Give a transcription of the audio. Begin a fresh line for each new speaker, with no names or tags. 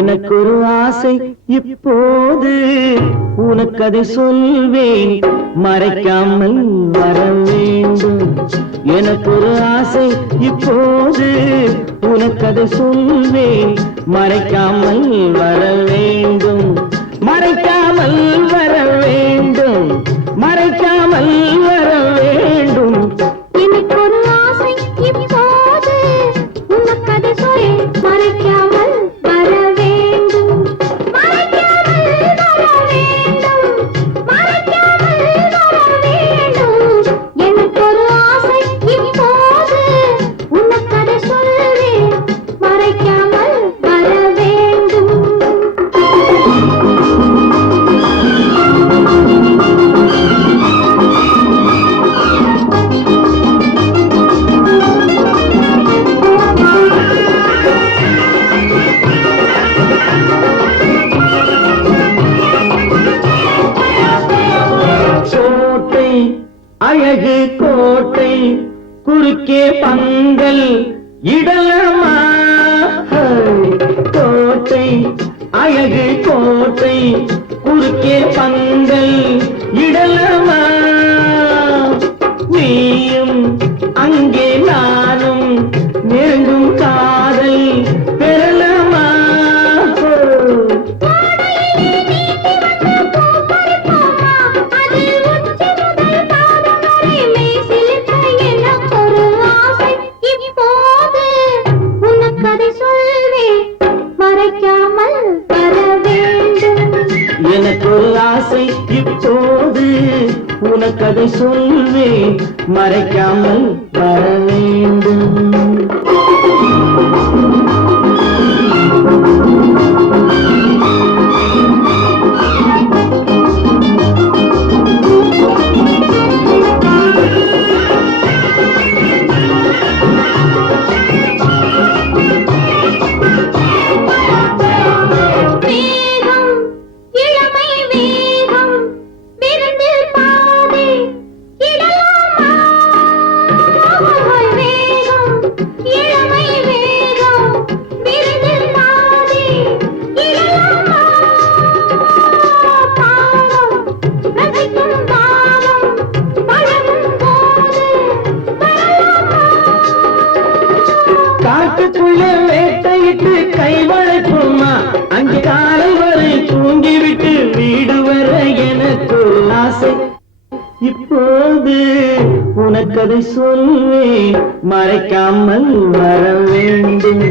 எனக்கு ஒரு ஆசை இப்போது. உனக்கு அதை சொல்வேன் மறைக்காமல் வர வேண்டும். எனக்கு ஒரு ஆசை இப்போது. உனக்கு அதை சொல்வேன் மறைக்காமல் வர வேண்டும். மறைக்காமல் வர அழகு கோட்டை குறுக்கே பந்தல் இடலமா? கோட்டை அழகு கோட்டை குறுக்கே பந்தல்
மறைக்காமல் வர வேண்டும்.
எனக்கு ஒரு ஆசை இப்போது உனக்கு அதை சொல்வேன். மறைக்காமல் வர வேண்டும். கை வளைப்போமா அங்கே காலை வரை தூங்கிவிட்டு வீடு வர எனக்கு ஆசை. இப்போது உனக்கதை சொல்வேன் மறைக்காமல் வர வேண்டும்.